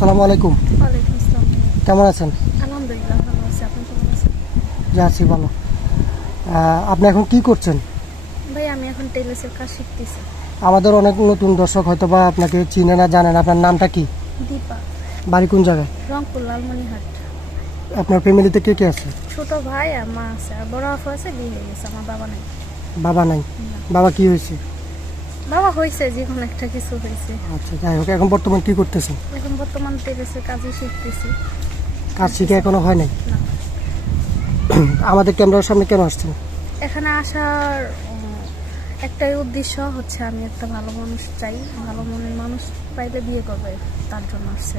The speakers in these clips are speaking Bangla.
আসসালামু আলাইকুম। কেমন আছেন? ভালো আছি। আপনি কেমন আছেন? যে আছি ভালো। আপনি এখন কি করছেন? ভাই আমি এখন টেলিসের কাজ শিখতেছি। আমাদের অনেক নতুন দর্শক হয়তো বা আপনাকে চিনে না জানেন আপনার নামটা কি? দীপা। বাড়ি কোন জায়গায়? রংপুর লালমনিহাট আপনার ফ্যামিলিতে কে কে আছে? ছোট ভাই আর মা আছে। আর বড় আপু আছে বিয়ে হয়ে গেছে। আমার বাবা নাই। বাবা নাই? বাবা কি হয়েছে? বাবা হয়েছে কোনো একটা কিছু হয়েছে আচ্ছা যাই হোক এখন বর্তমান কি করতেছেন? এখন বর্তমান টেলিসের কাজে শিখতেছি। কাজ শিখে এখনও হয় নাই? না। আমাদের ক্যামেরার সামনে কেন আসছেন? এখানে আসার একটাই উদ্দেশ্য হচ্ছে আমি একটা ভালো মানুষ চাই। ভালো মনের মানুষ পাইলে বিয়ে করবে তার জন্য আসছে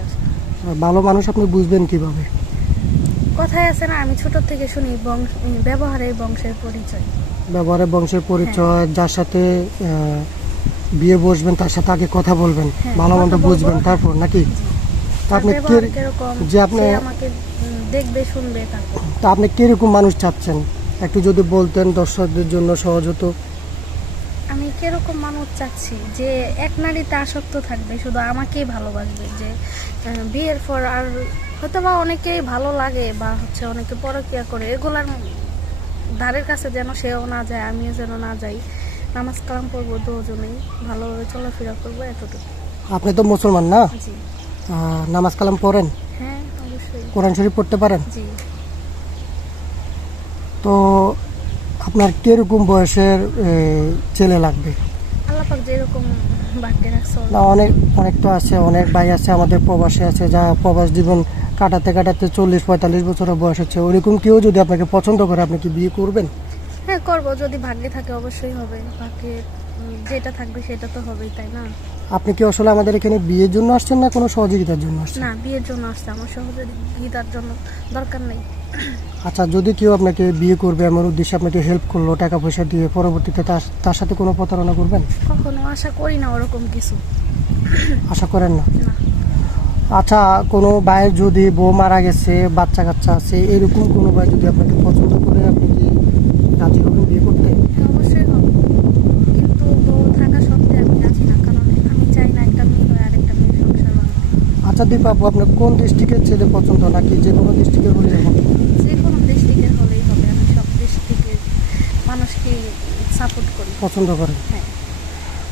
ভালো মানুষ আপনি বুঝবেন কীভাবে? কথায় আছে না আমি ছোট থেকে শুনি বংশ ব্যবহারে বংশের পরিচয়। ব্যবহারে বংশের পরিচয় যার সাথে বিয়ে বসবেন তার সাথে আগে কথা বলবেন হ্যাঁ, ভালো মন্দ বুঝবেন তারপর নাকি? আপনি যে আপনি- দেখবে শুনবে তা আপনি কীরকম মানুষ চাচ্ছেন? একটু যদি বলতেন দর্শকদের জন্য সহজ হতো। আমি কীরকম মানুষ চাচ্ছি? যে এক নারীতে আসক্ত থাকবে শুধু আমাকেই ভালোবাসবে যে বিয়ের পর আর হয়তো বা অনেকেই ভালো লাগে বা হচ্ছে অনেকে পরকিয়া করে এগুলার ধারের কাছে যেন সেও না যায় আমিও যেন না যাই। নামাজ কালাম পড়ব দুজনেই ভালোভাবে চলাফেরা করব এতটুকু। আপনি তো মুসলমান না? জি। নামাজ কালাম পড়েন হ্যাঁ অবশ্যই। কোরআন শরীফ পড়তে পারেন? জি। তো আপনার কীরকম বয়সের ছেলে লাগবে? যেরকম না অনেক অনেক তো আছে অনেক ভাই আছে আমাদের প্রবাসে আছে যা প্রবাস জীবন কাটাতে কাটাতে চল্লিশ পঁয়তাল্লিশ বছরের বয়স হচ্ছে। ওরকম কেউ যদি আপনাকে পছন্দ করে আপনি কি বিয়ে করবেন? হ্যাঁ করব। যদি ভাগ্যে থাকে অবশ্যই হবে। ভাগ্যে যেটা থাকবে সেটা তো হবেই তাই না? আপনি কি আসলে আমাদের এখানে বিয়ের জন্য আসছেন না কোনো সহযোগিতার জন্য আসছেন? না বিয়ের জন্য আসছে। আমার সহযোগিতার জন্য দরকার নেই। আচ্ছা যদি কেউ আপনাকে বিয়ে করবে আমার উদ্দেশ্যে আপনাকে হেল্প করল টাকা পয়সা দিয়ে পরবর্তীতে তার সাথে কোনো প্রতারণা করবেন? কখনো আশা করি না ওরকম কিছু। আশা করেন না? না। আচ্ছা কোনো ভাইয়ের যদি বউ মারা গেছে বাচ্চা কাচ্চা আছে এরকম কোনো ভাই যদি আপনাকে পছন্দ করে আপনি কি রাজি হবেন বিয়ে করতে হ্যাঁ অবশ্যই হবে কিন্তু বউ থাকা সত্ত্বে আমি রাজি না কারণ আমি চাই না একটা মেয়ে হয়ে আরেকটা মেয়ের সংসার বানাতে আচ্ছা দীপ আপু আপনার কোন ডিস্ট্রিক্টের ছেলে পছন্দ নাকি যে কোনো ডিস্ট্রিক্টের হলে হবে? যে কোনো ডিস্ট্রিক্টের হলেই হবে আমি সব থেকে মানুষকে সাপোর্ট করি। পছন্দ করেন হ্যাঁ।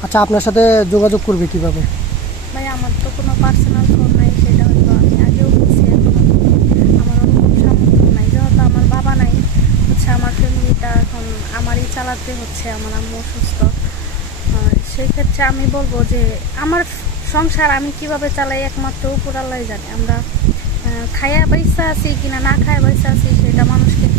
আচ্ছা আপনার সাথে যোগাযোগ করবে কীভাবে? ভাই আমার তো কোনো পার্সোনাল ফোন নাই সেটা হয়তো আমি আগেও বলছি এখনও। আমার ওরকম সামর্থ্য নাই যেহেতু আমার বাবা নাই হচ্ছে আমার ফ্যামিলিটা এখন আমারই চালাতে হচ্ছে আমার আম্মু অসুস্থ। সেই ক্ষেত্রে আমি বলব যে আমার সংসার আমি কীভাবে চালাই একমাত্র উপর আল্লাহ জানে। আমরা খায়া পয়সা আছি কিনা, না খায়া পয়সা আছি, সেটা মানুষ কিন্তু দেখতেছে না